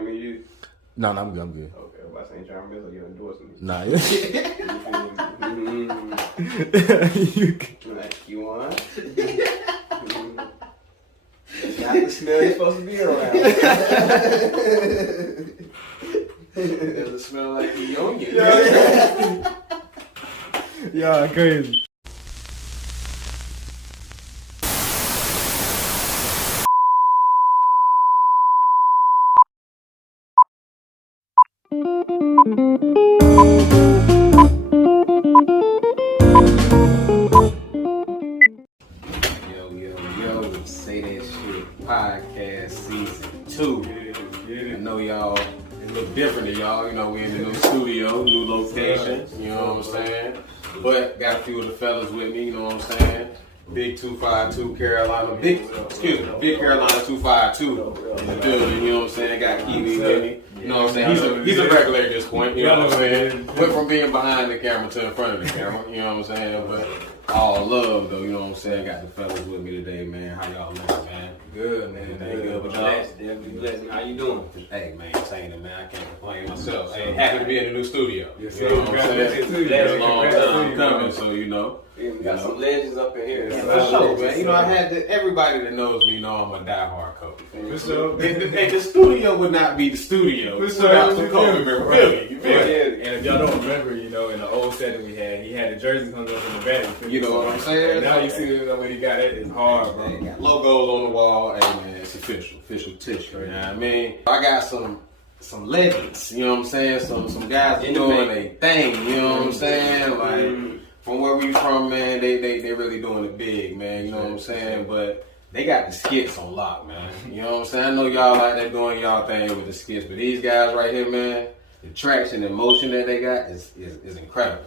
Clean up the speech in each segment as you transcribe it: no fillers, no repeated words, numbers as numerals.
want me to use? No, I'm good. I'm good. Okay, well, I ain't trying to mess up your endorsement. Nah. Like, you want? Got the smell you're supposed to be around. Does it smell like the onion? Yeah, crazy. Yo, Say That Shit Podcast Season 2. I know y'all, it look different to y'all. You know, we in the new studio, new location. You know what I'm saying? But got a few of the fellas with me, you know what I'm saying? Big 252 Carolina, Big Carolina 252 in the building, you know what I'm saying? Got Kiwi with me. You know what I'm saying? He's a regular at this point, you know what I'm saying? Went from being behind the camera to in front of the camera, you know what I'm saying? But all love though, you know what I'm saying? Got the fellas with me today, man. How y'all looking, man? Good, man. Good, but Blessed. How you doing? Hey, man, saying it, man. I can't complain myself. Hey, happy to be in the new studio. Yes, you know what I'm saying? It's a long time coming, so you know. We got some legends up in here. Yeah, for sure, man. You know, I had everybody that knows me know I'm a diehard Kobe fan. For sure. And the studio would not be the studio without some Kobe memorabilia. You feel me? And if y'all don't remember, you know, in the old setting we had, he had the jersey hung up in the back. You know what I'm saying? And now you see the way he got it. It's hard, bro. They got logos on the wall. Hey, man, it's official tissue. You know what I mean? I got some legends. You know what I'm saying? Some guys doing their thing. You know what I'm saying? Like. From where we from, man, they really doing it big, man. You know what I'm saying? But they got the skits on lock, man. You know what I'm saying? I know y'all like that doing y'all thing with the skits, but these guys right here, man, the traction and motion that they got is incredible.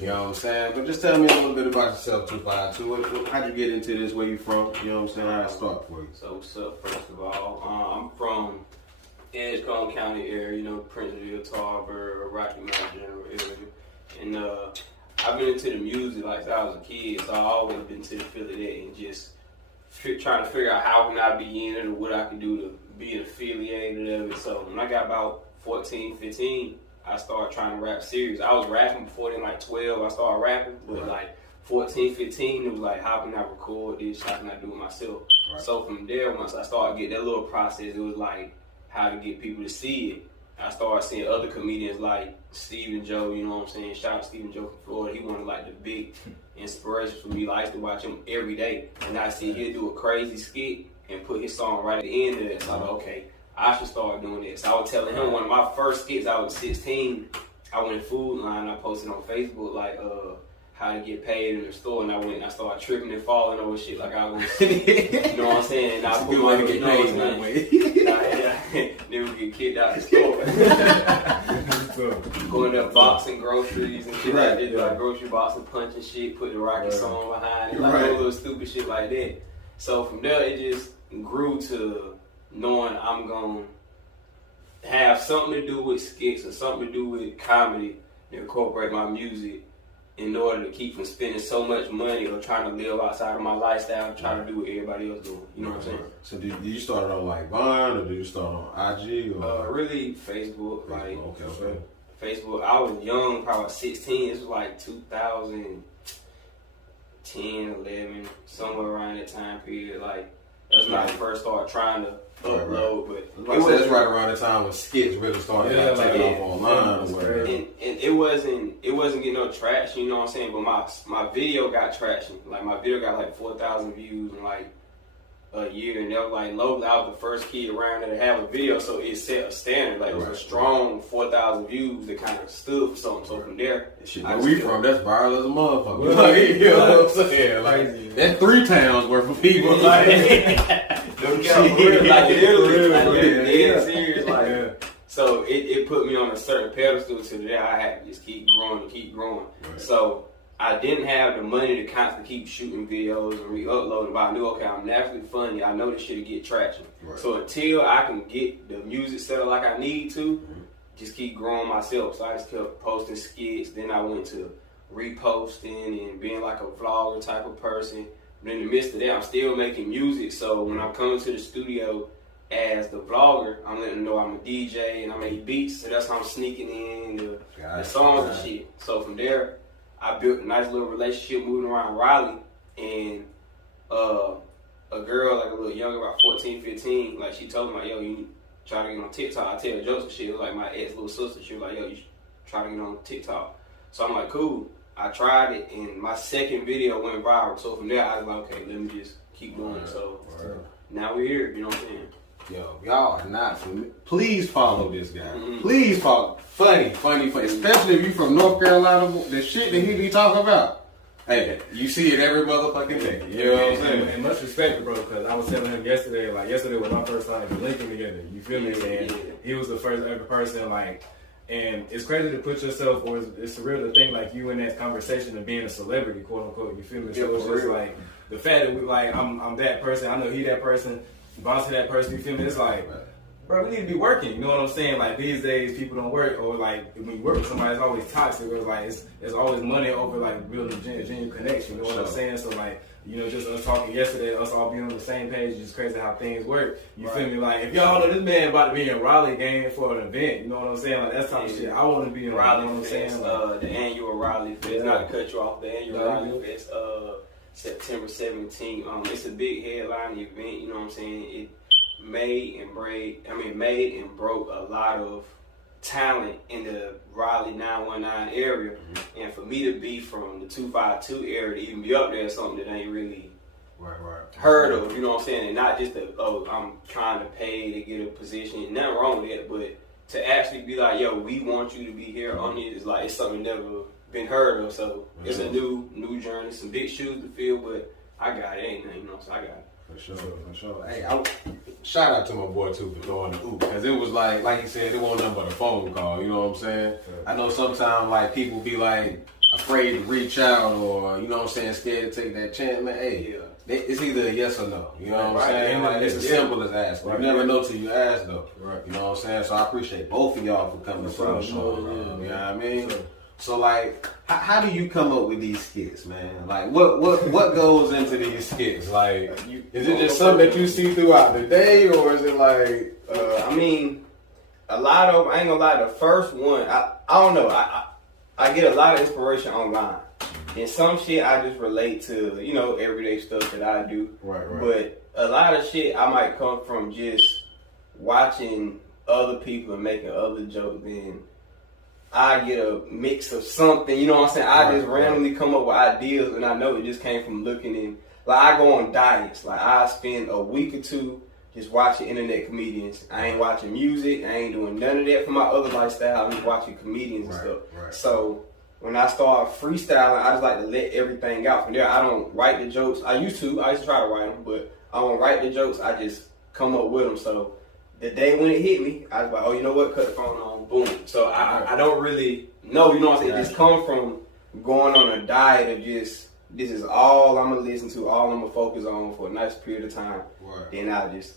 You know what I'm saying? But just tell me a little bit about yourself, 252. How'd you get into this? Where you from? You know what I'm saying? How'd it start for you? So what's up, first of all? I'm from Edgecombe County area, you know, Princeville, Tarboro, Rocky Mount general area. And I've been into the music like since I was a kid, so I've always been to the field of that and just trying to figure out how can I be in it or what I can do to be affiliated of it. So when I got about 14, 15, I started trying to rap serious. I was rapping before then, like 12, I started rapping, but like 14, 15, it was like, how can I record this? How can I do it myself? Right. So from there, once I started getting that little process, it was like how to get people to see it. I started seeing other comedians like Stephen Joe, you know what I'm saying? Shout out to Stephen Joe from Florida. He one of like the big inspirations for me. I used to watch him every day. And I see he'll do a crazy skit and put his song right at the end of it. So I'm like, okay, I should start doing this. So I was telling him one of my first skits, I was 16. I went in Food Line, I posted on Facebook like how to get paid in the store, and I went and I started tripping and falling over shit like I was gonna you know what I'm saying? And I put my to get paid that way. Then we get kicked out the store. Going up boxing groceries and shit like this, like grocery boxing, punching shit, put the Rocky song behind it, like all little stupid shit like that. So from there it just grew to knowing I'm gonna have something to do with skits or something to do with comedy and incorporate my music in order to keep from spending so much money or trying to live outside of my lifestyle, trying to do what everybody else doing. You know what I'm saying? So did you start on like Vine or did you start on IG or? Really Facebook. Like okay. Facebook. I was young, probably 16. This was like 2010, 11, somewhere around that time period. Like that's when I first started trying to upload, but that's right around the time when skits really started taking off online. And it wasn't getting no traction, you know what I'm saying? But my video got traction. Like my video got like 4,000 views in like a year, and that was like low. I was the first kid around there to have a video, so it set a standard. Like it was a strong 4,000 views that kind of stood for something. So from there, where we from, that's viral as a motherfucker. Like, you know what I'm saying? Like that's 3 towns worth of people. Like, serious. Like, so it put me on a certain pedestal to that I had to just keep growing. Right. So I didn't have the money to constantly keep shooting videos and re-uploading, but I knew, okay, I'm naturally funny. I know this shit will get traction. Right. So until I can get the music set up like I need to, just keep growing myself. So I just kept posting skits. Then I went to reposting and being like a vlogger type of person. But in the midst of that, I'm still making music. So when I'm coming to the studio, as the vlogger, I'm letting them know I'm a DJ and I make beats, so that's how I'm sneaking in the songs and shit. So from there, I built a nice little relationship moving around Raleigh, and a girl like a little younger, about 14, 15, like she told me like, yo, you need to try to get on TikTok. I tell her jokes and shit. It was like my ex little sister. She was like, yo, you should try to get on TikTok. So I'm like, cool. I tried it, and my second video went viral. So from there, I was like, okay, let me just keep going. So now we're here. You know what I'm saying? Yo, y'all are not familiar. Please follow this guy. Please follow. Funny. Especially if you from North Carolina, the shit that he be talking about. Hey, you see it every motherfucking day. You know what I'm saying? And much respect, bro, because I was telling him yesterday, like, yesterday was my first time linking together. You feel me? And he was the first ever person, like, and it's crazy to put yourself, or it's surreal to think, like, you in that conversation of being a celebrity, quote unquote. You feel me? So it's just like, the fact that we, like, I'm that person, I know he that person, Vonte that person, you feel me? It's like, bro, we need to be working. You know what I'm saying? Like, these days, people don't work, or like, when you work with somebody, it's always toxic. It's like, it's always money over like building a genuine connection. You know what I'm saying? So like, you know, just us talking yesterday, us all being on the same page, it's just crazy how things work. You feel me? Like, if y'all know this man about to be in Raleigh game for an event, you know what I'm saying? Like, that's type of shit I want to be in Raleigh. You know what I'm saying? Like, the annual Raleigh Fest. Not to cut you off, the annual Raleigh Fest, September 17th. It's a big headline event. You know what I'm saying? It made and broke a lot of talent in the Raleigh 919 area, and for me to be from the 252 area to even be up there is something that ain't really heard of, you know what I'm saying? And not just I'm trying to pay to get a position, nothing wrong with that, but to actually be like, yo, we want you to be here on it, is like, it's something never been heard of. So it's a new journey, some big shoes to fill, but I got it, ain't nothing, you know, so I got it. For sure. Hey, shout out to my boy too for throwing the oop, because it was like he said, it wasn't nothing but a phone call. You know what I'm saying? I know sometimes like people be like afraid to reach out, or you know what I'm saying, scared to take that chance. Man, hey, it's either a yes or no. You know what I'm saying? Like, it's as simple as asking. You never know till you ask though. You know what I'm saying? So I appreciate both of y'all for coming to the show. You know what I mean? So like, how do you come up with these skits, man? Like, what goes into these skits? Like, is it just something that you see throughout the day, or is it like? I mean, a lot of, I ain't gonna lie, the first one, I don't know. I get a lot of inspiration online, and some shit I just relate to, you know, everyday stuff that I do. Right. But a lot of shit I might come from just watching other people and making other jokes. Then I get a mix of something, you know what I'm saying? I just randomly come up with ideas, and I know it just came from looking in. Like, I go on diets. Like, I spend a week or two just watching internet comedians. I ain't watching music. I ain't doing none of that for my other lifestyle. I'm just watching comedians and stuff. So when I start freestyling, I just like to let everything out. From there, I don't write the jokes. I used to try to write them, but I don't write the jokes. I just come up with them. So the day when it hit me, I was like, oh, you know what? Cut the phone on, boom. So I don't really know, you know what I'm saying? It just come from going on a diet of just, this is all I'm going to listen to, all I'm going to focus on for a nice period of time. Then I just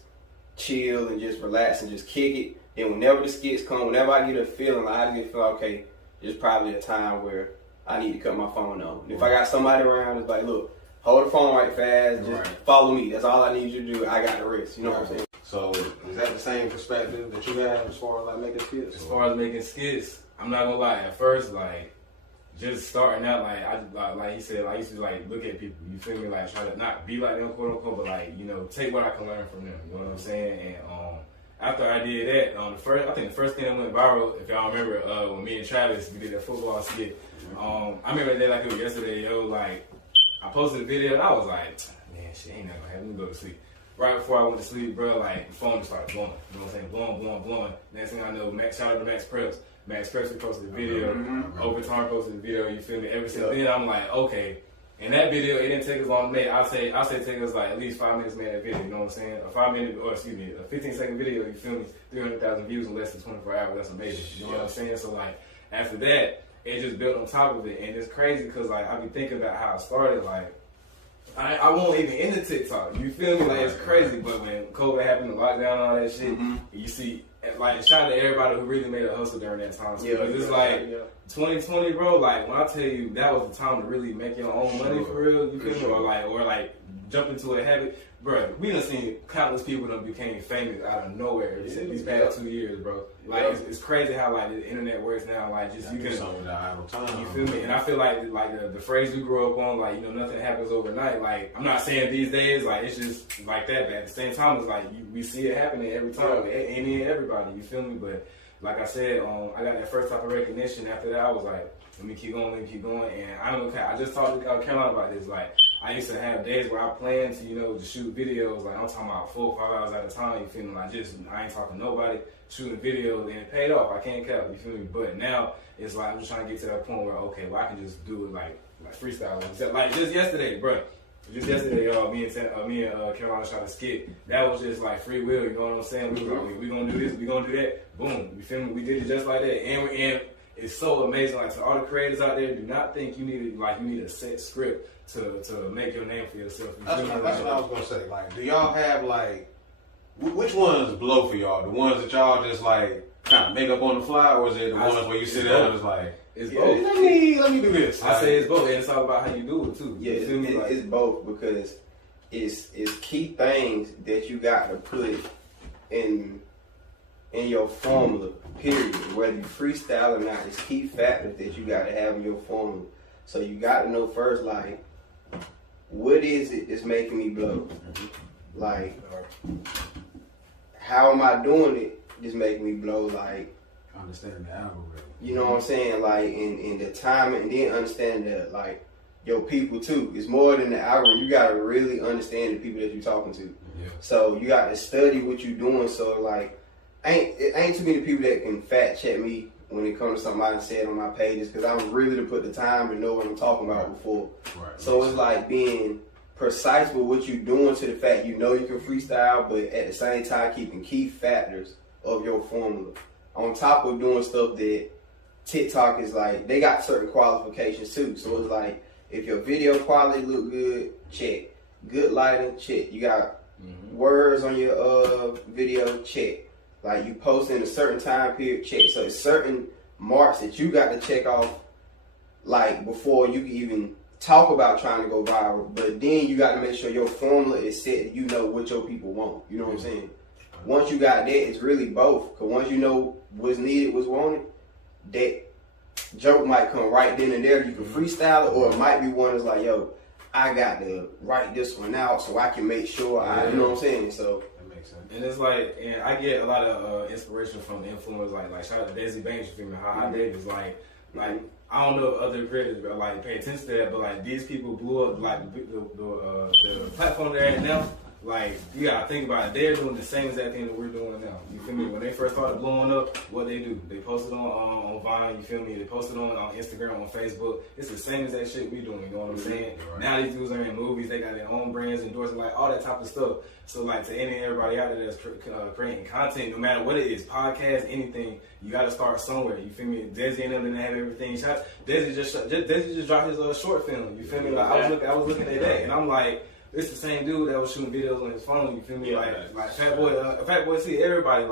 chill and just relax and just kick it. Then whenever the skits come, whenever I get a feeling, I get a feeling, okay, there's probably a time where I need to cut my phone on. If I got somebody around, it's like, look, hold the phone right fast, just follow me. That's all I need you to do. I got the rest. You know what I'm saying? So is that the same perspective that you have as far as like making skits? As far as making skits, I'm not gonna lie. At first, like, just starting out, like he said, I used to like look at people. You feel me? Like, try to not be like them, quote unquote, but like, you know, take what I can learn from them. You know what I'm saying? And after I did that, I think the first thing that went viral, if y'all remember, when me and Travis we did that football skit. I remember that like it was yesterday. Yo, like, I posted a video and I was like, man, shit ain't never gonna happen. Let me go to sleep. Right before I went to sleep, bro, like, the phone just started blowing. You know what I'm saying? Blowing. Next thing I know, shout out to Max Preps. Max Preps posted a video. Overtime posted a video. You feel me? Ever since then, I'm like, okay. And that video, it didn't take us long to make. I say take us like at least 5 minutes to make that video. You know what I'm saying? A 15-second video. You feel me? 300,000 views in less than 24 hours. That's amazing. You know what I'm saying? So like, after that, it just built on top of it, and it's crazy because like I be thinking about how I started. Like, I won't even into TikTok. You feel me? Like, it's crazy. But when COVID happened, the lockdown, and all that shit, you see, like, shout out to everybody who really made a hustle during that time. Because it's like 2020, bro. Like, when I tell you that was the time to really make your own money for real. You feel me? Or like jump into a habit. bro, we done seen countless people that became famous out of nowhere these past 2 years, bro. Like it's crazy how like the internet works now. Like just you can something with idle time. You feel me? And I feel like the phrase we grew up on, like, you know, nothing happens overnight. Like, I'm not saying these days, like, it's just like that, but at the same time, it's like we see it happening every time. It ain't in everybody, you feel me? But like I said, I got that first type of recognition. After that, I was like, let me keep going. And I just talked to Caroline about this. Like, I used to have days where I planned to, you know, to shoot videos. Like, I'm talking about 4 or 5 hours at a time. You feel me? Like, I ain't talking to nobody, shooting videos, and it paid off. I can't cap. You feel me? But now it's like I'm just trying to get to that point where okay, well, I can just do it like freestyle. Like just yesterday, bro. Just yesterday, me and Caroline shot a skit. That was just like free will. You know what I'm saying? We were like, we gonna do this. We gonna do that. Boom. You feel me? We did it just like that. And it's so amazing. Like, to all the creators out there, do not think you need a set script to make your name for yourself. That's what I was gonna say. Like, do y'all have like which ones blow for y'all? The ones that y'all just like kind of make up on the fly, or is it the ones where you sit down and it's like, it's both. Let me do this. I say it's both, and it's all about how you do it too. Yeah, it's both, because it's key things that you got to put in your formula. Period. Whether you freestyle or not, it's key factors that you got to have in your formula. So you got to know first, like, what is it that's making me blow? Like, how am I doing it that's making me blow? Like, understanding the algorithm. You know what I'm saying? Like, in the timing, and then understanding that, like, your people too. It's more than the algorithm. You got to really understand the people that you're talking to. Yeah. So you got to study what you're doing. So, like, it ain't too many people that can fact check me when it comes to something I said on my pages, because I'm really to put the time and know what I'm talking about before. Right. So it's like being precise with what you're doing, to the fact you know you can freestyle, but at the same time keeping key factors of your formula. On top of doing stuff that TikTok is like, they got certain qualifications too. So it's like, if your video quality look good, check. Good lighting, check. You got words on your video, check. Like, you post in a certain time period, check. So it's certain marks that you got to check off, like, before you can even talk about trying to go viral. But then you got to make sure your formula is set, you know what your people want. You know what I'm saying? Once you got that, it's really both. Because once you know what's needed, what's wanted, that joke might come right then and there. You can freestyle it, or it might be one that's like, yo, I got to write this one out so I can make sure you know what I'm saying? So that makes sense. And it's like, and I get a lot of inspiration from influencers like shout out to Desi Banks, you feel me? How Davis, like I don't know if other creators like pay attention to that, but like these people blew up like the platform they're at now. Like, you gotta think about it. They're doing the same exact thing that we're doing now. You feel me? When they first started blowing up, what they do? They posted on Vine. You feel me? They posted on Instagram, on Facebook. It's the same exact shit we doing. You know what I'm saying? Right. Now these dudes are in movies. They got their own brands, endorsing, like all that type of stuff. So like, to everybody out there that's creating content, no matter what it is, podcast, anything, you gotta start somewhere. You feel me? Desi and them didn't have everything. Desi just dropped his short film. You feel me? Like, I was looking at that, and I'm like, it's the same dude that was shooting videos on his phone. You feel me? Like Fatboy C, everybody,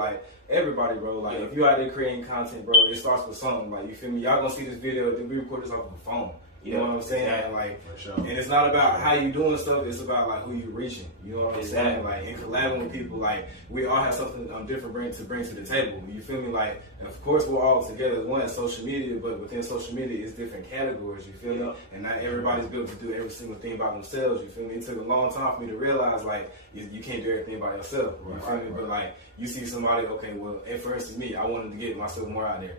bro. Like, if you out there creating content, bro, it starts with something. Like, you feel me? Y'all gonna see this video, we record this off of the phone. You know what I'm saying? Exactly. Like, sure. And it's not about how you doing stuff. It's about like who you reaching. You know what I'm saying? Like, and collabing with people. Like, we all have something different to bring to the table. You feel me? Like, and of course we're all together as one, social media, but within social media, it's different categories. You feel me? And not everybody's built to do every single thing by themselves. You feel me? It took a long time for me to realize, like, you can't do everything by yourself. You feel me? But like, you see somebody, okay, well, and for instance, me, I wanted to get myself more out there.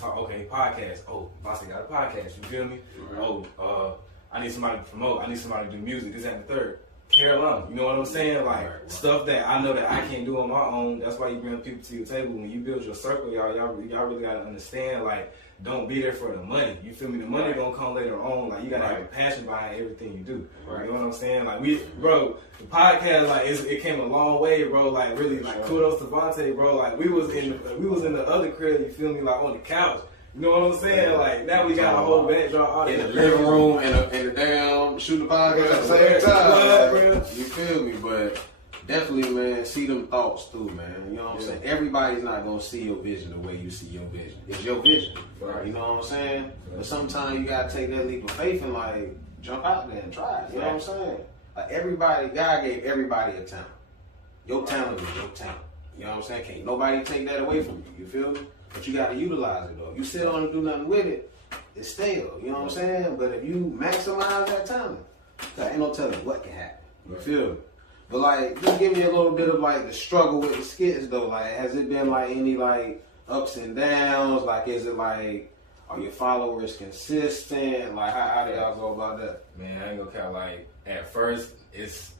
Podcast. Oh, Vonte got a podcast. You feel me? Right. I need somebody to promote. I need somebody to do music. This, that, and the third. Carolina. You know what I'm saying? Like, stuff that I know that I can't do on my own. That's why you bring people to your table. When you build your circle, y'all really gotta understand. Like, don't be there for the money. You feel me? The money gonna come later on. Like, you gotta have a passion behind everything you do. Right. You know what I'm saying? Like, the podcast, like, it came a long way, bro. Like, really, like, kudos to Vonte, bro. Like, we was in the other crib. You feel me? Like, on the couch. You know what I'm saying? Like, now we got a whole backdrop in the living room and the damn shooting the podcast at the same time. Like, you feel me? But definitely, man, see them thoughts through, man. You know what I'm saying? Everybody's not gonna see your vision the way you see your vision. It's your vision. Right. You know what I'm saying? But sometimes you gotta take that leap of faith and like jump out there and try it. You know what I'm saying? Like everybody, God gave everybody a talent. Your talent is your talent. You know what I'm saying? Can't nobody take that away from you. You feel me? But you gotta utilize it though. If you still don't do nothing with it, it's stale. You know what I'm saying? But if you maximize that talent, ain't no telling what can happen. You feel me? But like, just give me a little bit of like the struggle with the skits though. Like, has it been like any like ups and downs? Like, is it like, are your followers consistent? Like, how do y'all go about that? Man, I ain't gonna count. Like, at first, it's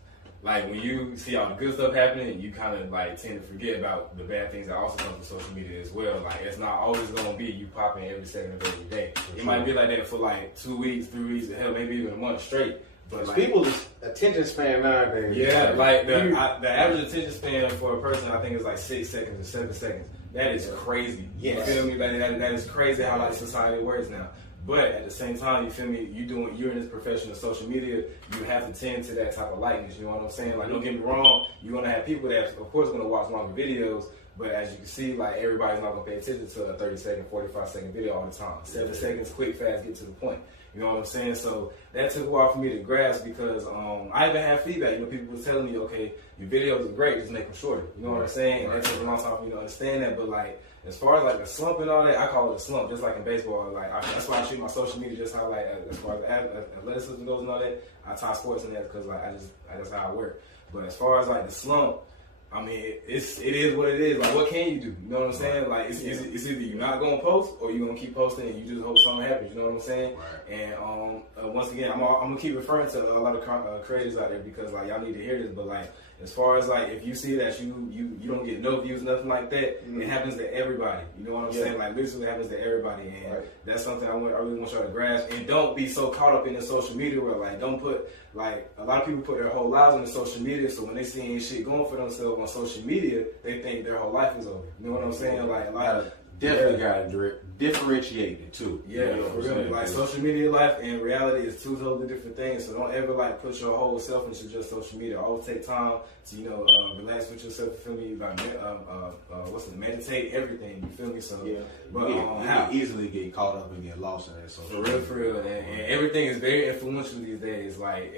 like when you see all the good stuff happening, you kind of like tend to forget about the bad things that also come from social media as well. Like, it's not always gonna be you popping every second of every day. It might be like that for like 2 weeks, 3 weeks, hell, maybe even a month straight. But like, people's attention span nowadays. Yeah, like the average attention span for a person, I think, is like 6 seconds or 7 seconds. That is crazy. Yes. You feel me? That is crazy how like society works now. But at the same time, you feel me? You're in this profession of social media. You have to tend to that type of likeness. You know what I'm saying? Like, don't get me wrong. You're gonna have people that, of course, gonna watch longer videos. But as you can see, like, everybody's not gonna pay attention to a 30-second, 45-second video all the time. 7 seconds, quick, fast, get to the point. You know what I'm saying? So that took a while for me to grasp because I even had feedback. You know, people were telling me, okay, your videos are great, just make them shorter. You know what I'm saying? And that took a long time for me to understand that. But like, as far as like a slump and all that, I call it a slump, just like in baseball. Like, that's why I treat my social media just how, like, as far as athleticism goes and all that, I tie sports in that because like that's how I work. But as far as like the slump, I mean, it is what it is. Like, what can you do? You know what I'm saying? Like, it's either you're not gonna post or you're gonna keep posting and you just hope something happens. You know what I'm saying? Right. And once again, I'm gonna keep referring to a lot of creators out there because like y'all need to hear this. But like, as far as like, if you see that you don't get no views, nothing like that, it happens to everybody. You know what I'm saying? Like, literally happens to everybody, and that's something I really want y'all to grasp. And don't be so caught up in the social media where like, don't put like, a lot of people put their whole lives on the social media. So when they see shit going for themselves on social media, they think their whole life is over. You know what I'm saying? Like, a lot of definitely gotta differentiate it too. Yeah, you know for real. Like, social media life and reality is two totally different things. So don't ever like put your whole self into just social media. Always take time to relax with yourself. You feel me? Like meditate, everything. You feel me? So but you can easily get caught up and get lost in that. So for real, and everything is very influential these days. Like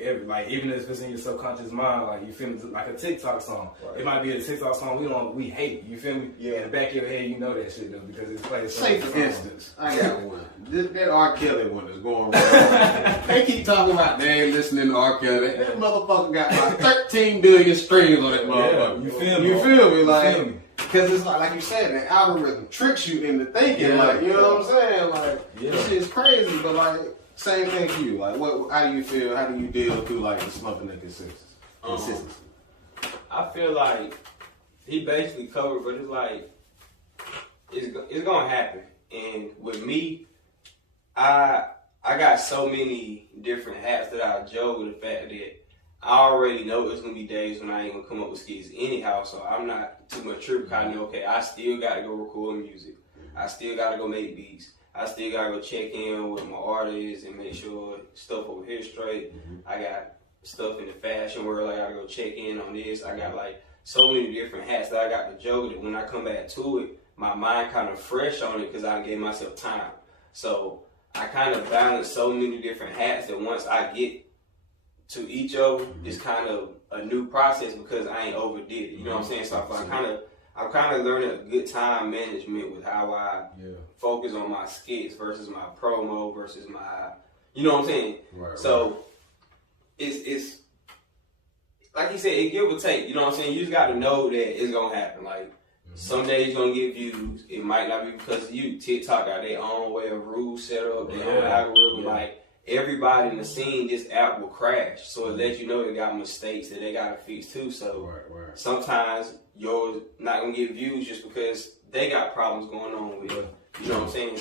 even if it's in your subconscious mind, like, you feel me? Like a TikTok song. Right. It might be a TikTok song we hate. You feel me? Yeah. In the back of your head, you know that shit though because it's played. Say for instance, I got one. That R. Kelly one is going wrong. They keep talking about they ain't listening to R. Kelly. That motherfucker got like 13 billion streams on that motherfucker. You feel me? You feel me? Like, because it's like you said, the algorithm tricks you into thinking, like, you know what I'm saying? Like, this shit's crazy, but like, same thing for you. Like, how do you feel? How do you deal through like the slumping and consistency? I feel like he basically covered, but it's like, it's gonna happen. And with me, I got so many different hats that I juggle with the fact that I already know there's gonna be days when I ain't gonna come up with skits anyhow, so I'm not too much tripping. I know, okay, I still gotta go record music. I still gotta go make beats. I still gotta go check in with my artists and make sure stuff over here straight. I got stuff in the fashion world. I gotta go check in on this. I got like so many different hats that I got to juggle that when I come back to it, my mind kind of fresh on it because I gave myself time. So I kind of balance so many different hats that once I get to each of them, it's kind of a new process because I ain't overdid it. You know what I'm saying? So I'm kind of learning a good time management with how I focus on my skits versus my promo versus my, you know what I'm saying? Right, so it's like you said, it give or take. You know what I'm saying? You just got to know that it's gonna happen. Like, some days you're gonna get views. It might not be because of you. TikTok got their own way of rules set up, their own algorithm. Like, everybody in the scene, this app will crash. So it lets you know they got mistakes that they gotta fix too. So sometimes yours not gonna get views just because they got problems going on with it. You know what I'm saying?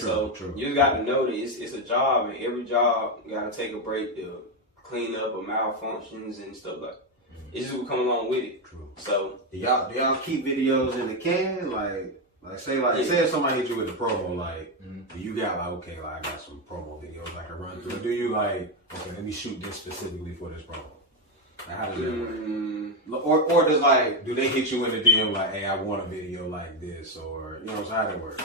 You just got to know that it's a job, and every job you gotta take a break to clean up or malfunctions and stuff like that. It's just will come along with it. True. So do y'all keep videos in the can? Say if somebody hit you with a promo, like, do you got like, okay, like, I got some promo videos I can run through? Or do you like, okay, let me shoot this specifically for this promo? Like, how does that work? Or does like, do they hit you in the DM like, hey, I want a video like this, or you know, how does that work?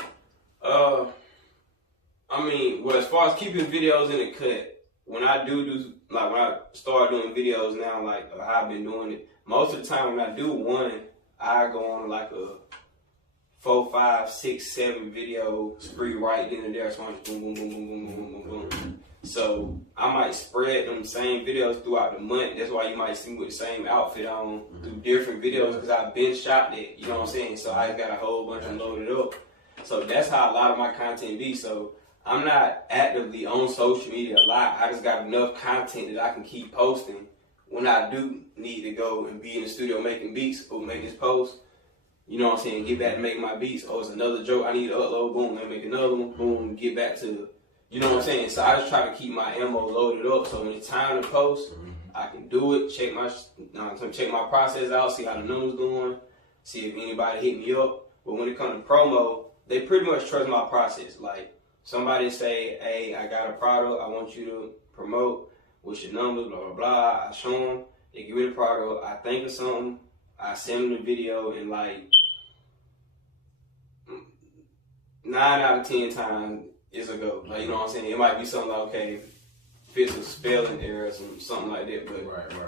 I mean, well, as far as keeping videos in the cut, when I like when I start doing videos now, like how I've been doing it, most of the time when I do one, I go on like a 4, 5, 6, 7 video spree right then and there. So I'm just boom, boom, boom, boom, boom, boom, boom, boom. So I might spread them same videos throughout the month. That's why you might see me with the same outfit on through different videos because I've been shot that. You know what I'm saying? So I got a whole bunch of them loaded up. So that's how a lot of my content be. So I'm not actively on social media a lot. I just got enough content that I can keep posting when I do need to go and be in the studio making beats or make this post. You know what I'm saying? Get back to making my beats. Oh, it's another joke I need to upload. Boom, let me make another one. Boom, get back to, you know what I'm saying? So I just try to keep my ammo loaded up. So when it's time to post, I can do it. Check my process out. See how the numbers going. See if anybody hit me up. But when it comes to promo, they pretty much trust my process. Like somebody say, "Hey, I got a product. I want you to promote. What's your numbers? Blah blah blah." I show them. They give me the product. I think of something. I send them the video, and like 9 out of 10 times it's a go. Like, you know what I'm saying? It might be something like, okay, fix a spelling error or something like that. But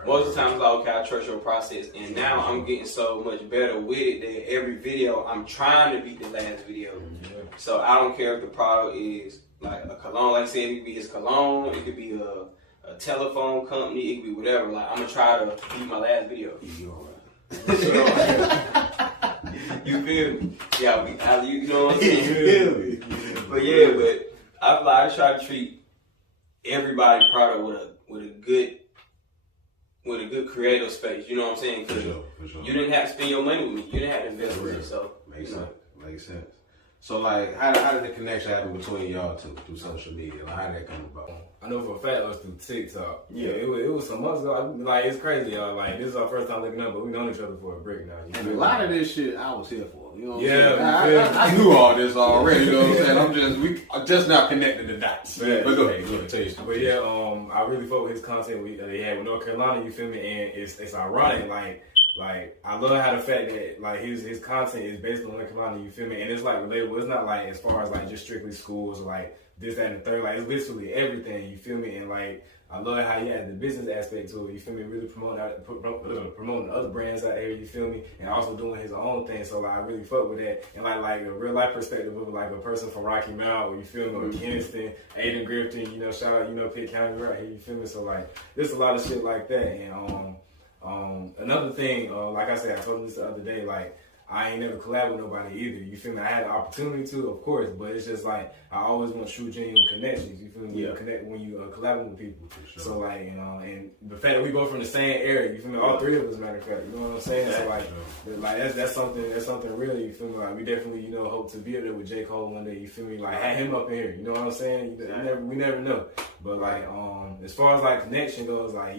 most of the time it's like, okay, I trust your process. And now I'm getting so much better with it that every video I'm trying to beat the last video. So I don't care if the product is like a cologne. Like I said, it could be his cologne, it could be a telephone company, it could be whatever. Like I'm gonna try to beat my last video. You feel me? Yeah, you know what I'm saying? You feel me? But yeah, but I try to treat everybody's product with a good creative space. You know what I'm saying? For sure. You didn't have to spend your money with me. You didn't have to invest with me. So Makes sense. So like, how did the connection happen between y'all two through social media? Like, how did that come about? I know for a fact it was through TikTok. Yeah, it was some months ago. Like, it's crazy, y'all. Like, this is our first time looking up, but we've known each other for a break now. And a lot of this shit I was here for. You know what I'm saying? I knew all this already. You know what I'm saying? I'm just not connected the dots. But yeah, I really fuck with his content they had with North Carolina. You feel me? And it's ironic, like I love how the fact that like his content is based on North Carolina. You feel me? And it's like relatable. It's not like as far as like just strictly schools or like this, that, and the third. Like it's literally everything. You feel me? And like I love how he had the business aspect to it. You feel me? Really promoting other brands out here. You feel me? And also doing his own thing. So like I really fuck with that. And like a real life perspective of like a person from Rocky Mount, or you feel me, or Kinston, Aiden Grifton. You know, shout out Pitt County right here. You feel me? So like there's a lot of shit like that. And another thing, like I said, I told him this the other day. Like I ain't never collab with nobody either. You feel me? I had the opportunity to, of course, but it's just like I always want true, genuine connections. You feel me? Yeah. When you collabing with people. Sure. So like, and the fact that we go from the same area, you feel me? All three of us, matter of fact. You know what I'm saying? So like that's something real. You feel me? Like we definitely, hope to be there with J. Cole one day. You feel me? Like have him up in here. You know what I'm saying? We never know. But like, as far as like connection goes, like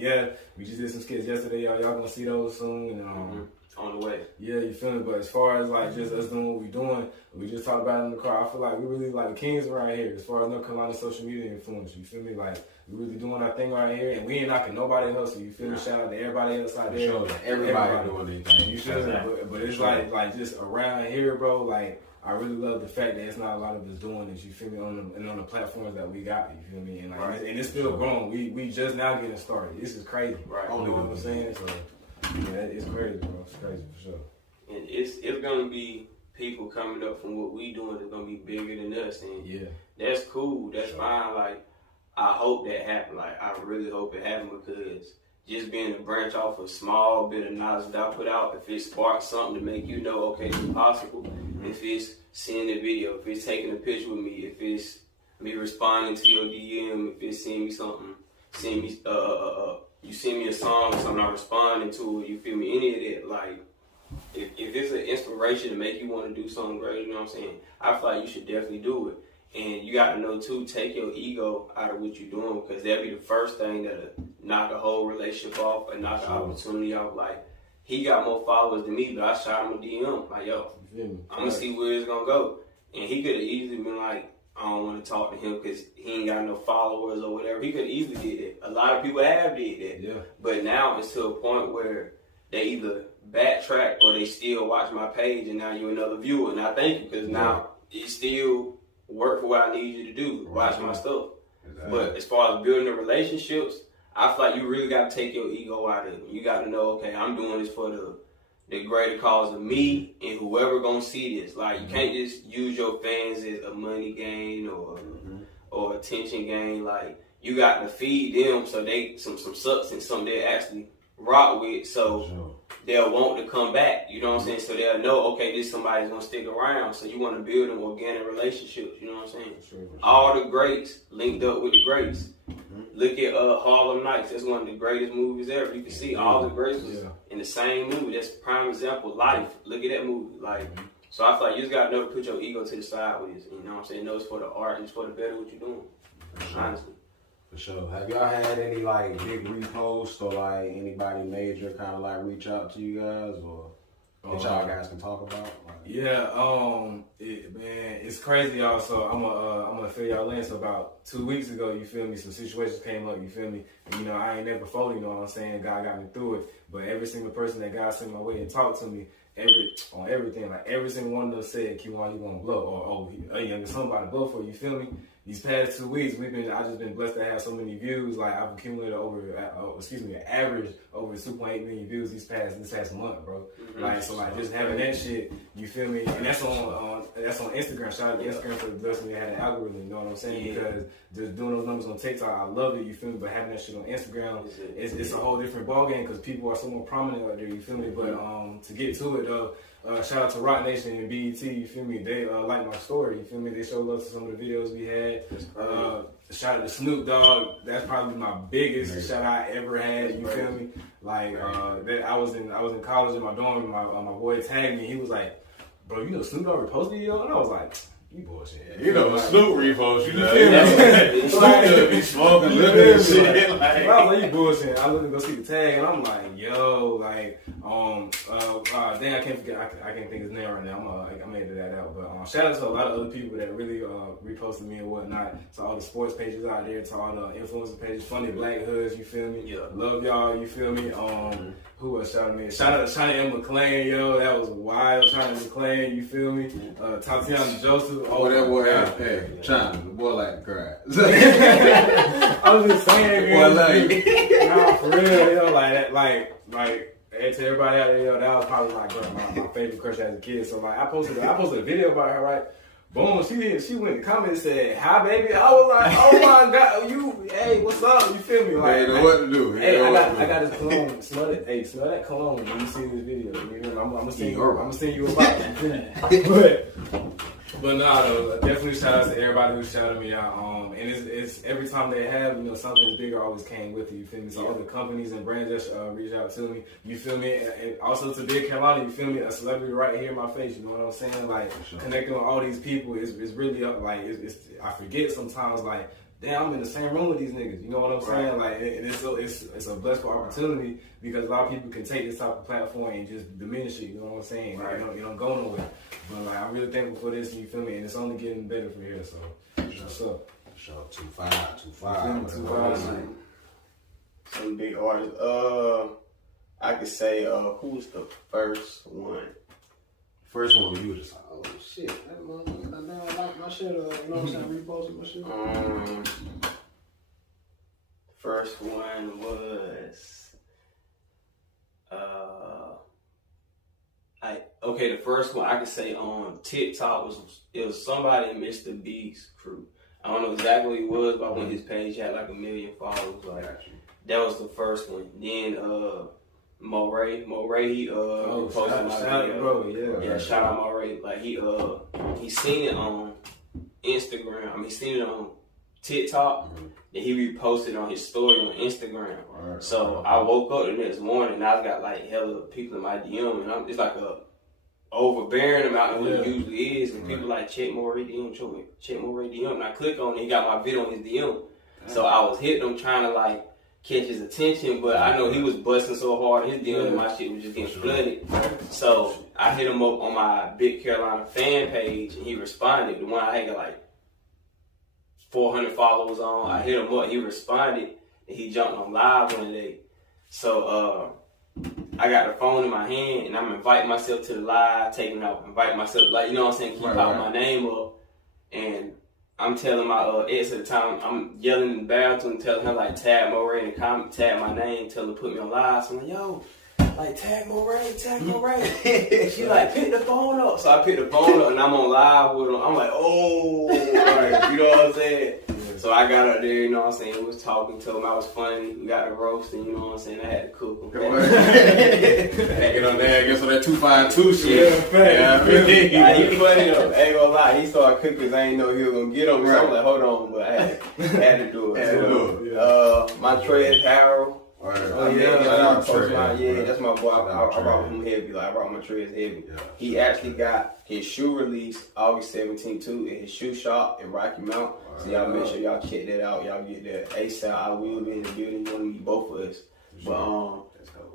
we just did some skits yesterday. Y'all gonna see those soon. And on the way. Yeah, you feel me? But as far as like just us doing what we doing, we just talked about it in the car. I feel like we really like the kings around here as far as North Carolina social media influence. You feel me? Like we really doing our thing right here, and we ain't knocking nobody else. You feel me? Shout out to everybody else out there. Sure, everybody doing their thing. You feel me? But it's like just around here, bro. Like I really love the fact that it's not a lot of us doing this. You feel me? On the platforms that we got. You feel me? And like and it's still growing. We just now getting started. This is crazy. Right. You know what I'm saying? So. Yeah, it's crazy, bro. It's crazy for sure. And it's gonna be people coming up from what we doing that's gonna be bigger than us, and that's cool. That's fine. Like I hope that happen. Like I really hope it happen because just being a branch off a small bit of knowledge that I put out, if it sparks something to make you know, okay, it's possible. If it's seeing the video, if it's taking a picture with me, if it's me responding to your DM, if it's sending me something, you send me a song or something, I'm responding to it, you feel me? Any of that, like, if it's an inspiration to make you want to do something great, you know what I'm saying? I feel like you should definitely do it. And you got to know, too, take your ego out of what you're doing because that'll be the first thing that'll knock a whole relationship off and knock an opportunity off. Like, he got more followers than me, but I shot him a DM. Like, yo, I'm going to see where it's going to go. And he could have easily been like, I don't want to talk to him because he ain't got no followers or whatever. He could easily did that. A lot of people have did that. Yeah. But now it's to a point where they either backtrack or they still watch my page and now you're another viewer. And I thank you because now it still work for what I need you to do. Watch my stuff. But as far as building the relationships, I feel like you really got to take your ego out of it. You got to know, okay, I'm doing this for the greater cause of me and whoever gonna see this. Like, you can't just use your fans as a money gain or attention gain. Like, you got to feed them so they some substance, something they actually rock with, so they'll want to come back. You know what I'm saying? So they'll know, okay, this somebody's gonna stick around. So you want to build them organic relationships. You know what I'm saying? Sure. All the greats linked up with the greats. Look at Harlem Nights. That's one of the greatest movies ever. You can see all the greats was in the same movie. That's a prime example. Life. Look at that movie. Like, so I feel like you just gotta know to put your ego to the side with this. You know what I'm saying? Know it's for the art and it's for the better what you're doing. Honestly. For sure. Have y'all had any like big reposts or like anybody major kind of like reach out to you guys or that y'all guys can talk about? Like, Man, it's crazy, y'all. So I'm gonna fill y'all in. So about 2 weeks ago, you feel me, some situations came up, you feel me, and you know, I ain't never folded, you know what I'm saying? God got me through it. But every single person that God sent my way and talked to me, on everything, like every single one of them said, Q1, you gonna blow, or there's somebody to blow for, you feel me? These past 2 weeks, I just been blessed to have so many views. Like, I've accumulated an average over 2.8 million views this past month, bro. Like, so like just having that shit, you feel me? And that's on Instagram. Shout out to Instagram for the blessing they had an algorithm. You know what I'm saying? Because just doing those numbers on TikTok, I love it. You feel me? But having that shit on Instagram, it's a whole different ballgame because people are so more prominent out there. You feel me? But to get to it though. Shout out to Rock Nation and BET, you feel me? They like my story, you feel me? They showed love to some of the videos we had. Shout out to Snoop Dogg, that's probably my biggest shout out I ever had, you feel me? Like, I was in college in my dorm, and my boy tagged me, he was like, bro, you know Snoop Dogg reposted you? And I was like, you bullshit. You know, Snoop repost, you know. Snoop be smoking little shit. I was like, you bullshit. I looked to go see the tag, and I'm like, yo, like, dang, I can't think his name right now. I'm gonna edit that out. But shout out to a lot of other people that really reposted me and whatnot. To all the sports pages out there, to all the influencer pages, Funny Black Hoods, you feel me? Yeah. Love y'all, you feel me? Who else shouted me? Shout out to China McClain, yo, that was wild. China McClain, you feel me? Tatiana Joseph. Oh, that boy, hey, China, the boy like to cry. I was just saying, boy, like, nah, for real, yo, like that, like to everybody out there, yo, that was probably like my favorite crush as a kid. So like, I posted a video about her, right? Boom, she went in the comments and said, "Hi, baby." I was like, "Oh my God, hey, what's up?" You feel me? Like, they know what to do. Hey, I got this cologne. Smell it. Hey, smell that cologne when you see this video. You know, I'm gonna send you a bottle. But nah, though, definitely shout out to everybody who shouted me out. And it's every time they have, you know, something bigger always came with it. You feel me? So all the companies and brands that reach out to me, you feel me? And also to Big Carolina, you feel me? A celebrity right here in my face. You know what I'm saying? Like connecting with all these people is really like I forget sometimes like. Damn, I'm in the same room with these niggas. You know what I'm saying? Like, and it's a blessful opportunity because a lot of people can take this type of platform and just diminish it. You know what I'm saying? Right. You don't go nowhere. But like, I'm really thankful for this. You feel me? And it's only getting better from here. So, what's up? Sure, 2-5. Some big artists. I could say who's the first one? First one you just like, oh shit, that motherfucker I like my shit, you know what I'm saying, reposted my shit. First one was the first one I could say on TikTok was somebody in Mr. B's crew. I don't know exactly who he was, but I went his page, he had like 1 million followers. Like, that was the first one. Then Moray, he posted my video. Bro, yeah, shout out Moray. Like he seen it on Instagram. I mean, he seen it on TikTok. Then he reposted on his story on Instagram. So I woke up the next morning and I got like hella people in my DM, and it's like a overbearing amount of what it usually is. And people like check Moray DM, check Moray DM. And I click on it, he got my video on his DM. So I was hitting him trying to like catch his attention, but I know he was busting so hard his deal and my shit was just getting flooded. So I hit him up on my Big Carolina fan page and he responded. The one I had got like 400 followers on. I hit him up, he responded, and he jumped on live one day. So I got the phone in my hand and I'm inviting myself to the live, taking out, inviting myself, like, you know what I'm saying, keep out my name up. And I'm telling my ex at the time, I'm yelling in the bathroom, telling her like tag Moray and comment, tag my name, tell her to put me on live. So I'm like, yo, like tag Moray. She like pick the phone up. So I pick the phone up and I'm on live with her. I'm like, oh, like, you know what I'm saying? So I got out there, you know what I'm saying, was talking to him, I was funny, we got the roasting, you know what I'm saying, I had to cook him. Get on there, I guess on that 252 shit. Yeah, he funny though, I ain't gonna lie, he started cooking because I ain't know he was gonna get on me, so I'm like, hold on, but I had to do it. Montrez Harrell. Oh yeah, yeah, that's my boy. I brought him heavy. Like I brought Montrez heavy. Yeah. He actually got his shoe released August 17th too at his shoe shop in Rocky Mount. So y'all make sure y'all check that out. Y'all get that ASAP. I will be in the building. You want to meet both of us. But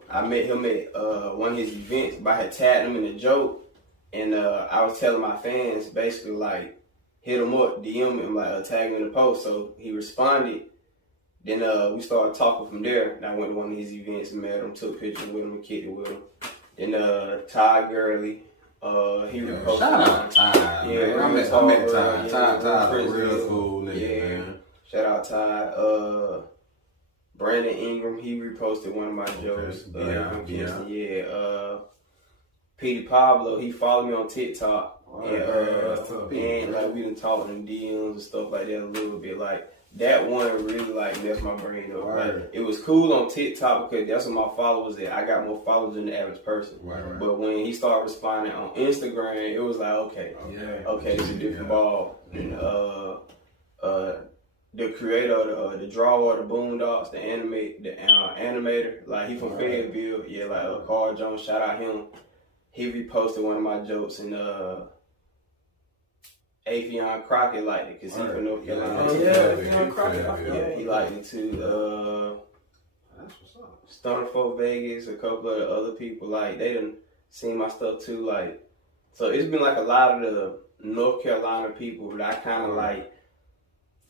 I met him at one of his events. But I had tagged him in a joke, and I was telling my fans basically like hit him up, DM him, like tag him in the post. So he responded. Then we started talking from there. And I went to one of his events and met him, took pictures with him, and kicked it with him. Then Ty Gurley, he reposted. Shout out Ty. Yeah, I met Ty. Ty, a real cool nigga, man. Shout out Ty. Brandon Ingram, he reposted one of my jokes. Petey Pablo, he followed me on TikTok. And like we done talked in DMs and stuff like that a little bit. Like that one really like messed my brain up. Right. Like, it was cool on TikTok because that's what my followers did. I got more followers than the average person. Right. But when he started responding on Instagram, it was like, okay, it's a different ball. And the creator of the drawer, the Boondocks, the animator, like he from Fayetteville, like Carl Jones, shout out him. He reposted one of my jokes and Avion Crockett liked it because he from North Carolina. Avion Crockett. He liked it too. That's what's up. Stunnerfolk Vegas, a couple of the other people, like they done seen my stuff too. Like, so it's been like a lot of the North Carolina people that I kind of like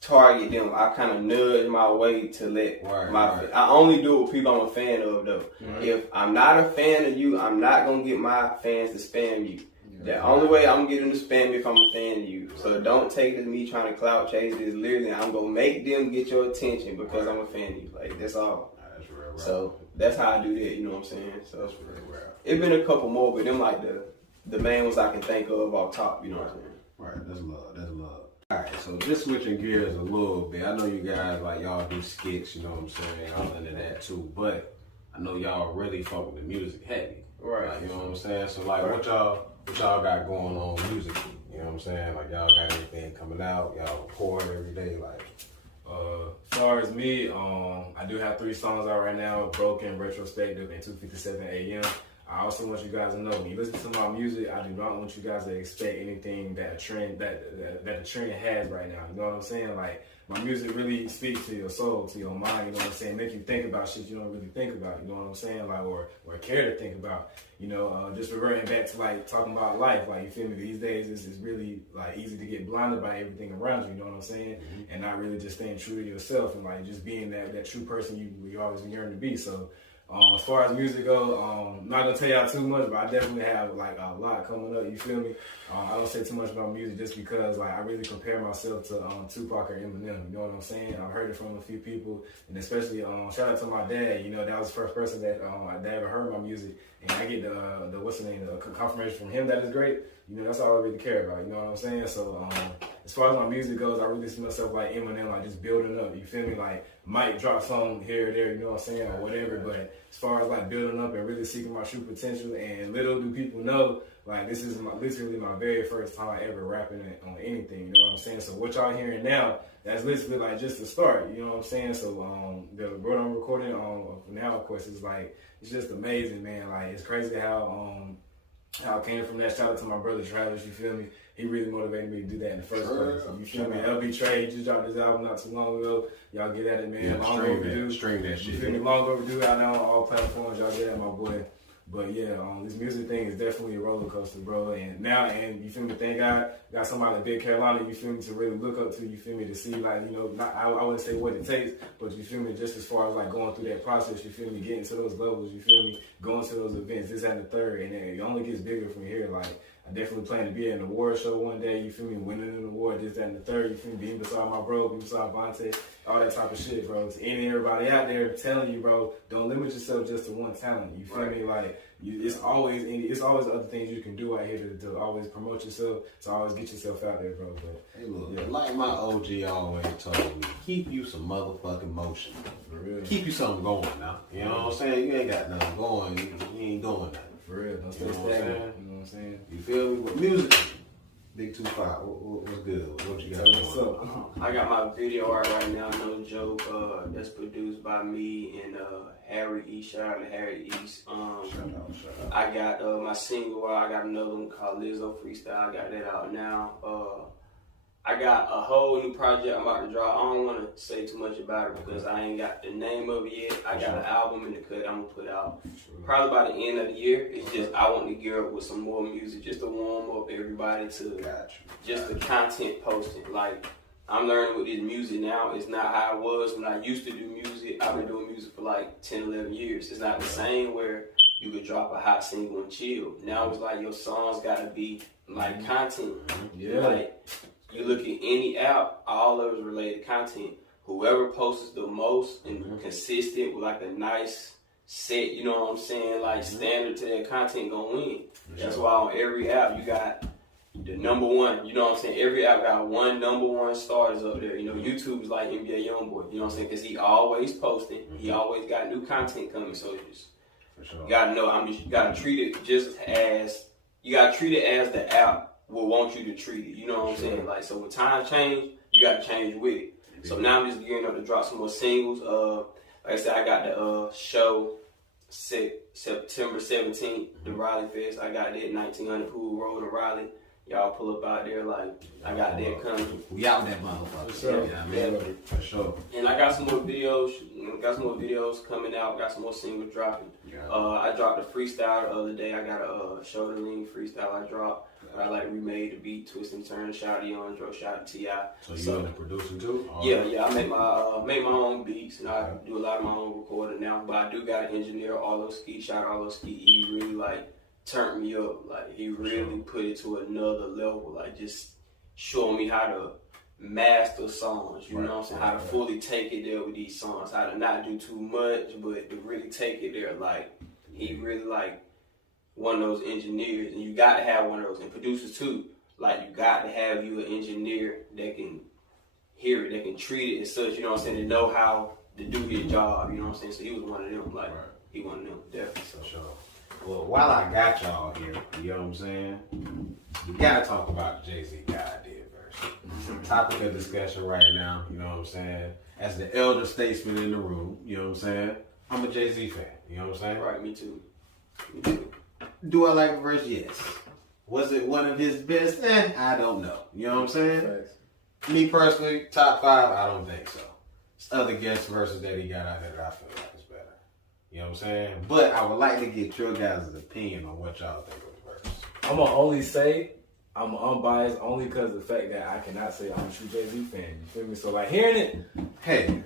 target them. I kind of nudge my way to let I only do it with people I'm a fan of though. If I'm not a fan of you, I'm not gonna get my fans to spam you. The only way I'm getting to spam me if I'm a fan of you. So don't take it as me trying to clout chase. It's literally I'm gonna make them get your attention because I'm a fan of you. Like that's all. That's real rap. So that's how I do that. You know what I'm saying? So That's real rap. it's been a couple more, but them like the main ones I can think of off top. You know what I'm saying? Right. That's love. Alright, so just switching gears a little bit. I know you guys like y'all do skits. You know what I'm saying? Y'all into that too, but I know y'all really fuck with the music heavy. Right. Like, you know what I'm saying? So like, what y'all got going on musically? You know what I'm saying? Like, y'all got anything coming out? Y'all record every day? Like, as far as me, I do have 3 songs out right now: Broken, Retrospective, and 2:57 a.m. I also want you guys to know when you listen to my music, I do not want you guys to expect anything that a trend that the trend has right now. You know what I'm saying? Like, my music really speaks to your soul, to your mind, you know what I'm saying? Make you think about shit you don't really think about, you know what I'm saying? Like, or care to think about, you know, just reverting back to like talking about life, like, you feel me? These days it's really like easy to get blinded by everything around you know what I'm saying? And not really just staying true to yourself and like just being that true person you always yearn to be. So as far as music goes, I'm not gonna tell y'all too much, but I definitely have like a lot coming up. You feel me? I don't say too much about music just because like I really compare myself to Tupac or Eminem. You know what I'm saying? I've heard it from a few people, and especially shout out to my dad. You know, that was the first person that ever heard my music, and I get the what's the name, the confirmation from him that is great. You know, that's all I really care about. You know what I'm saying? So as far as my music goes, I really see myself like Eminem, like just building up. You feel me? Like might drop something here or there, you know what I'm saying, or whatever. But as far as like building up and really seeking my true potential, and little do people know, like this is literally my very first time ever rapping on anything. You know what I'm saying? So what y'all hearing now, that's literally like just the start. You know what I'm saying? So what I'm recording now, of course, is like it's just amazing, man. Like it's crazy how it came from that. Shout out to my brother Travis. You feel me? He really motivated me to do that in the first place. You feel me? LB Trey just dropped his album not too long ago. Y'all get at it, man. Long overdue. Stream that shit. You feel me? Long overdue out now on all platforms. Y'all get at my boy. But yeah, this music thing is definitely a roller coaster, bro. And you feel me? Thank God, got somebody in Big Carolina, you feel me, to really look up to, you feel me, to see, like, you know, I wouldn't say what it takes, but you feel me, just as far as like going through that process, you feel me, getting to those levels, you feel me, going to those events, this and the third, and then it only gets bigger from here. Like, I definitely plan to be at an award show one day, you feel me, winning an award, this, that, and the third, you feel me, being beside my bro, being beside Vonte, all that type of shit, bro. To any everybody out there telling you, bro, don't limit yourself just to one talent, you feel me, like, it's always other things you can do out here to always promote yourself, to always get yourself out there, bro. But, hey, look, like my OG always told me, keep you some motherfucking motion. for real. Keep you something going now. You know what I'm saying? You ain't got nothing going. You ain't doing nothing. For real, don't stay You know what I'm stagnant. saying? You know what I'm saying? You feel me? With music, Big 2-5, what's good? What you got So what's going? up? I got my video art right now, no joke. That's produced by me and Harry East. Shout out to Harry East. Shout out. I got my single out. I got another one called Lizzo Freestyle. I got that out now. I got a whole new project I'm about to drop. I don't want to say too much about it because I ain't got the name of it yet. I got an album in the cut I'm going to put out probably by the end of the year. It's just I want to gear up with some more music just to warm up everybody to just the content posting. Like, I'm learning with this music now. It's not how it was when I used to do music. I've been doing music for like 10, 11 years. It's not the same where you could drop a hot single and chill. Now it's like your songs got to be like content. Yeah. Like, you look at any app, all of it's related content. Whoever posts the most and consistent with like a nice set, you know what I'm saying, like standard to that content gonna win. That's why on every app you got the number one, you know what I'm saying? Every app got one number one stars up there. You know, YouTube is like NBA Youngboy, you know what I'm saying? Because he always posting, he always got new content coming. So just, you gotta know, you gotta treat it just as, you gotta treat it as the app will want you to treat it, you know what I'm saying? Like, so when time change, you gotta change with it. So now I'm just gearing up to drop some more singles. Like I said, I got the show September 17th, the Raleigh Fest. I got that 1900 Pool Road in Raleigh. Y'all pull up out there, like, I got that coming. We out that motherfucker. Sure. Yeah, man. For sure. And I got some more videos, coming out, got some more singles dropping. Yeah. I dropped a freestyle the other day. I got a shoulder lean freestyle I dropped. I like remade the beat, twist and turn, shout out to Andro, shout out to T.I. So you in the producing too? Yeah, I make my own beats and I do a lot of my own recording now. But I do got an engineer, Ski, shout out Ski. He really like turned me up. Like, he really put it to another level. Like, just showing me how to master songs, you know what I'm saying? How to fully take it there with these songs, how to not do too much, but to really take it there. Like, he really like one of those engineers, and you got to have one of those, and producers too. Like, you got to have you an engineer that can hear it, that can treat it as such, you know what I'm saying, to know how to do his job, you know what I'm saying? So he was one of them, like, he one of them, definitely. For sure. Well, while I got y'all here, you know what I'm saying, we gotta talk about the Jay-Z God Did verse. It's a topic of discussion right now, you know what I'm saying? As the elder statesman in the room, you know what I'm saying? I'm a Jay-Z fan, you know what I'm saying? Right, me too. Do I like the verse? Yes. Was it one of his best? I don't know. You know what I'm saying? Thanks. Me personally, top 5, I don't think so. It's other guest verses that he got out there that I feel like is better. You know what I'm saying? But I would like to get your guys' opinion on what y'all think of the verse. I'm gonna only say I'm unbiased only because of the fact that I cannot say I'm a true Jay-Z fan. You feel me? So like hearing it, Hey,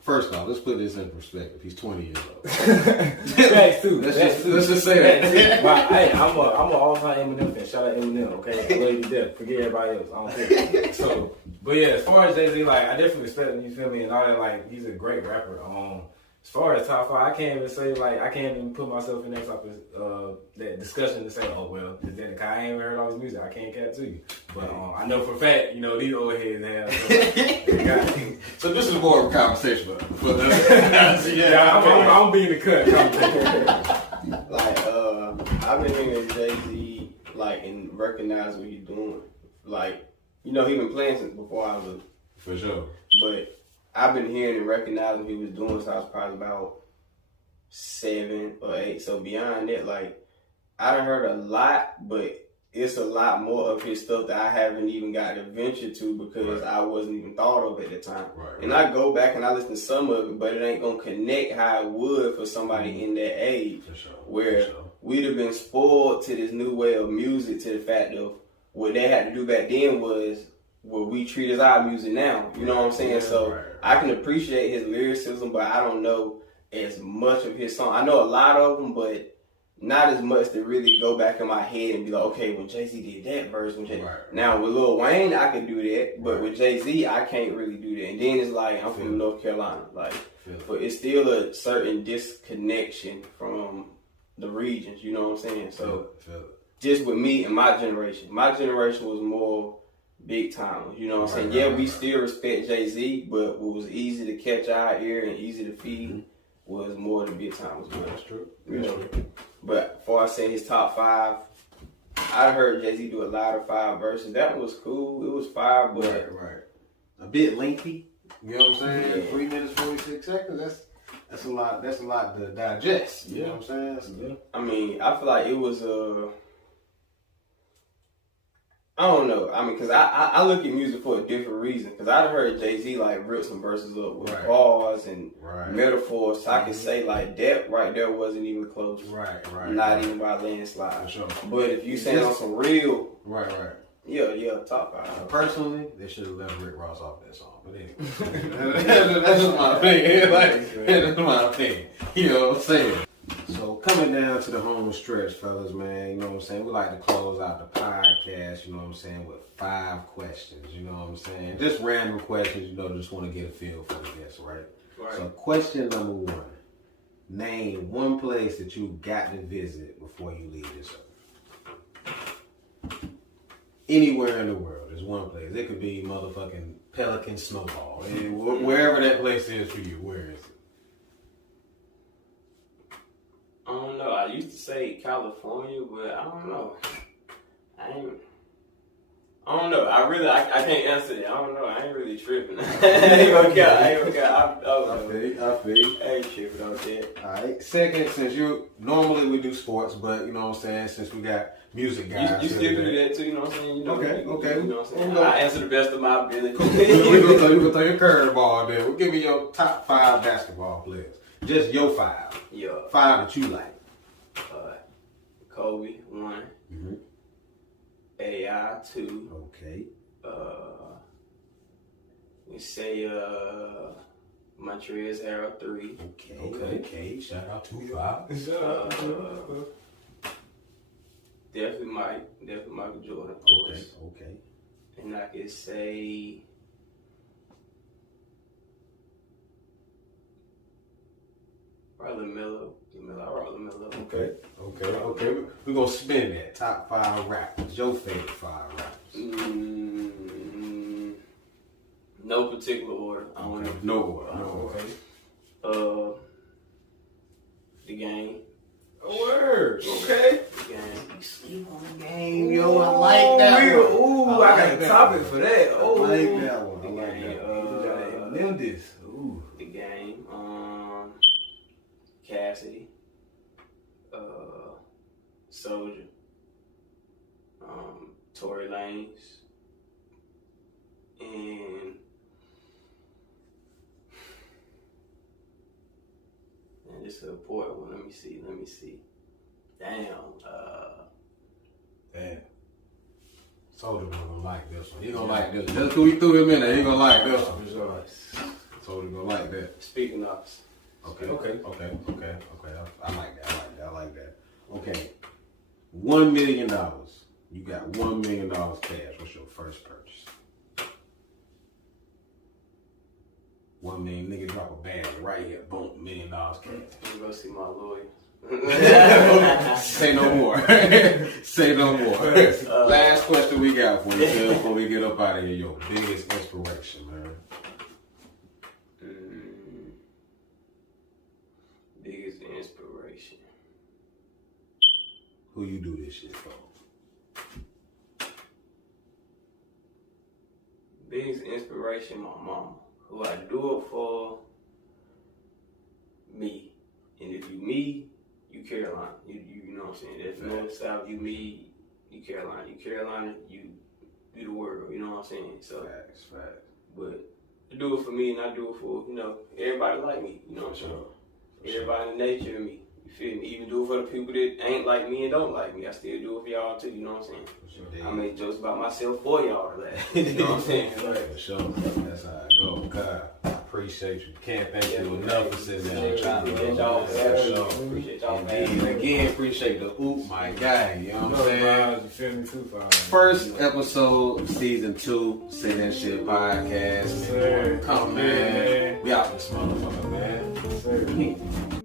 first off, let's put this in perspective. He's 20 years old. thanks too. Let's just say that. But hey, I'm a all-time Eminem fan. Shout out Eminem, okay? I love you to death. Forget everybody else. I don't care. So, but yeah, as far as Jay-Z, like I definitely respect him. You feel me? And all that, like he's a great rapper. As far as top 5, I can't even say, like, I can't even put myself in that type of that discussion to say, oh, well, I ain't even heard all his music. I can't cap to you. But I know for a fact, you know, these old heads have. So this is more of a conversation for us. I'm being the cut conversation. Like, I've been hearing Jay-Z, like, and recognize what he's doing. Like, you know, he been playing since before I was. For sure. But I've been hearing and recognizing what he was doing since I was probably about 7 or 8. So beyond that, like, I done heard a lot, but it's a lot more of his stuff that I haven't even got to venture to because I wasn't even thought of at the time. And I go back and I listen to some of it, but it ain't gonna connect how it would for somebody in that age. For sure. Where we'd have been spoiled to this new way of music, to the fact of what they had to do back then was what we treat as our music now. You know what I'm saying? So I can appreciate his lyricism, but I don't know as much of his song. I know a lot of them, but not as much to really go back in my head and be like, okay, when Jay-Z did that verse, now with Lil Wayne, I can do that, but with Jay-Z, I can't really do that. And then it's like, I'm from North Carolina, like, but it's still a certain disconnection from the regions, you know what I'm saying? So, just with me and my generation was more big time, you know what I'm saying? Yeah, we still respect Jay-Z, but what was easy to catch our ear and easy to feed was more the big time as well. That's true. You know? But before I say his top 5, I heard Jay-Z do a lot of 5 verses. That one was cool. It was 5, but a bit lengthy. You know what I'm saying? Yeah. 3 minutes 46 seconds. That's a lot. That's a lot to digest. You know what I'm saying? I mean, I feel like it was I don't know. I mean, because I look at music for a different reason. Because I heard Jay-Z like rip some verses up with bars and metaphors. So I can say like that right there wasn't even close. Not even by landslide. Sure. But if you say on some real. Yeah, top 5. Personally, they should have left Rick Ross off that song. But anyway, that's just my opinion. That's my opinion. You know what I'm saying? So coming down to the home stretch, fellas, man, you know what I'm saying? We like to close out the podcast, you know what I'm saying, with 5 questions, you know what I'm saying? Just random questions, you know, just want to get a feel for the guests, right? So question number 1, name one place that you got to visit before you leave this earth. Anywhere in the world, there's one place. It could be motherfucking Pelican Snowball. Wherever that place is for you, where is it? I don't know. I used to say California, but I don't know. I don't know. I can't answer that. I don't know. I ain't really tripping. I ain't gonna count. I feel you. I ain't tripping on that. Alright. Second, since normally we do sports, but you know what I'm saying, since we got music guys. You still do that too, you know what I'm saying? You know, okay. You know what I'm saying? I answer the best of my ability. We're gonna throw your curveball there. We'll give me your top 5 basketball players. Just your 5. Yeah. 5 that you like. Kobe 1. AI 2. Okay. We say Montrezl Harrell 3. Okay. Shout out to 5. Definitely Michael Jordan, of course. Okay. And I could say probably Melo. I rock the Melo. Okay. We're gonna spin that. Top 5 rappers. Your favorite 5 rappers. No particular order. I don't know. No order. Okay. The Game. Word. Okay. The Game. Sleep on the Game. Yo, I like that one. Ooh, I got a topic for that. Oh, I like that one. Ooh. The Game. Cassidy. Soldier. Tory Lanez. And this is an important one. Let me see. Damn. Soldier gonna like this one. He gonna like this. Just who we threw him in there, he gonna like this one for sure. Soldier gonna like that. Speaking of. Okay. I like that. Okay. $1 million. You got $1 million cash. What's your first purchase? 1 million. Nigga drop a bag right here. Boom. $1 million cash. I'm gonna see my lawyer. Say no more. Say no more. Last question we got for you, Phil, before we get up out of here. Your biggest inspiration, man. Biggest inspiration. Who you do this shit for? Biggest inspiration, my mama. Who I do it for, me. And if you me, you Carolina. You know what I'm saying? If North, South, you me, you Carolina. You Carolina, you the world. You know what I'm saying? So, Facts. But I do it for me and I do it for, everybody like me. You know what I'm saying? Everybody in nature of me. You feel me? Even do it for the people that ain't like me and don't like me. I still do it for y'all too, you know what I'm saying? I make jokes about myself for y'all to laugh. You know what I'm saying? For sure. That's how I go. God. appreciate you. Can't thank you enough for sitting there and trying to Appreciate y'all. Appreciate y'all. Again, appreciate the my guy. You know what I'm saying? You feel me too, Father? First episode of season 2, Say That Shit podcast. Sir. Come, man. We out this motherfucker, man. Sir.